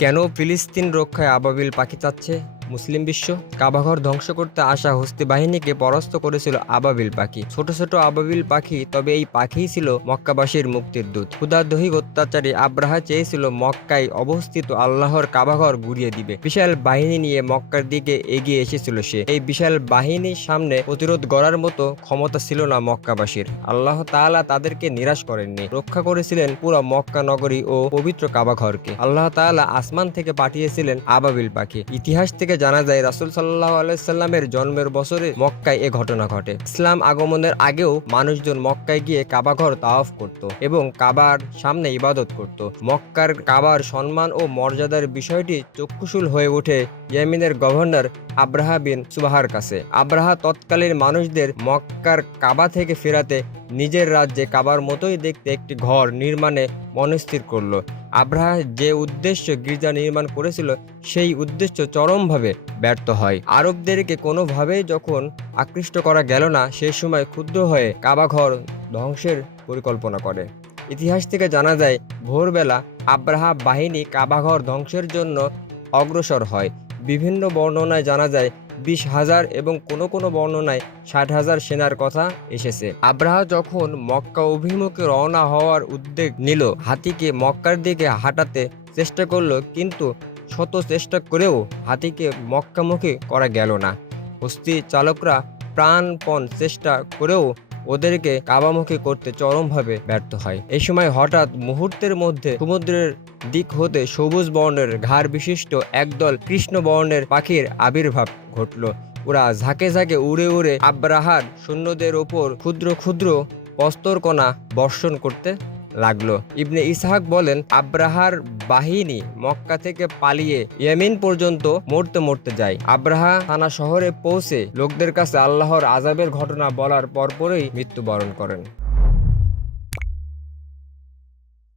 কেন ফিলিস্তিন রক্ষায় আবাবিল পাখি চাচ্ছে মুসলিম বিশ্ব? কাবাঘর ধ্বংস করতে আসা হস্তি বাহিনীকে পরাস্ত করেছিল আবাবিল পাখি। ছোট ছোট আবাবিল পাখি, তবে এই পাখিই ছিল মক্কাবাসীর মুক্তির দূত। ক্ষুধা দৈহিক অত্যাচারী আব্রাহা চেয়েছিল মক্কায় অবস্থিত আল্লাহর কাবাঘর গুড়িয়ে দিবে। বিশাল বাহিনী নিয়ে মক্কার দিকে এগিয়ে এসেছিল সে। এই বিশাল বাহিনীর সামনে প্রতিরোধ গড়ার মতো ক্ষমতা ছিল না মক্কাবাসীর। আল্লাহ তাআলা তাদেরকে নিরাশ করেননি, রক্ষা করেছিলেন পুরো মক্কা নগরী ও পবিত্র কাবাঘরকে। আল্লাহ তাআলা আসমান থেকে পাঠিয়েছিলেন আবাবিল পাখি। ইতিহাস থেকে জানা যায় রাসূল সাল্লাল্লাহু আলাইহি সাল্লামের জন্মের বছরে মক্কায় এ ঘটনা ঘটে। ইসলাম আগমনের আগেও মানুষজন মক্কায় গিয়ে কাবাঘর তাওয়াফ করত এবং কাবার সামনে ইবাদত করত। মক্কার কাবার সম্মান ও মর্যাদার বিষয়টি চক্ষুশূল হয়ে ওঠে ইয়েমেনের গভর্নর আব্রাহা বিন সুবাহার কাছে। আব্রাহা তৎকালীন মানুষদের মক্কার কাবা থেকে ফেরাতে নিজের রাজ্যে কাবার মতোই দেখতে একটি ঘর নির্মাণে মনস্থির করল। আব্রাহা যে উদ্দেশ্য গির্জা নির্মাণ করেছিল সেই উদ্দেশ্য চরমভাবে ব্যর্থ হয়। আরবদেরকে কোনোভাবেই যখন আকৃষ্ট করা গেল না, সে সময় ক্ষুব্ধ হয়ে কাবাঘর ধ্বংসের পরিকল্পনা করে। ইতিহাস থেকে জানা যায় ভোরবেলা আব্রাহা বাহিনী কাবাঘর ধ্বংসের জন্য অগ্রসর হয়। বিভিন্ন বর্ণনায় জানা যায় 20,000 এবং কোনো কোনো বর্ণনায় 60,000 সেনার কথা এসেছে। আব্রাহা যখন মক্কা অভিমুখে রওনা হওয়ার উদ্যোগ নিল, হাতিকে মক্কার দিকে হাঁটাতে চেষ্টা করলো, কিন্তু শত চেষ্টা করেও হাতিকে মক্কামুখী করা গেল না। হস্তি চালকরা প্রাণপণ চেষ্টা করেও ওদেরকে কাবামুখী করতে চরমভাবে ব্যর্থ হয়। এই সময় হঠাৎ মুহূর্তের মধ্যে সমুদ্রের দিক হতে সবুজ বর্ণের ঘাড় বিশিষ্ট একদল কৃষ্ণ বর্ণের পাখির আবির্ভাব ঘটল। ওরা ঝাঁকে ঝাঁকে উড়ে উড়ে আব্রাহার সৈন্যদের ওপর ক্ষুদ্র ক্ষুদ্র প্রস্তরকণা বর্ষণ করতে লাগলো। ইবনে ইসহাক বলেন, আব্রাহার বাহিনী মক্কা থেকে পালিয়ে ইয়েমেন পর্যন্ত মরতে মরতে যায়। আব্রাহা থানা শহরে পৌঁছে লোকদের কাছে আল্লাহর আযাবের ঘটনা বলার পরপরই মৃত্যুবরণ করেন।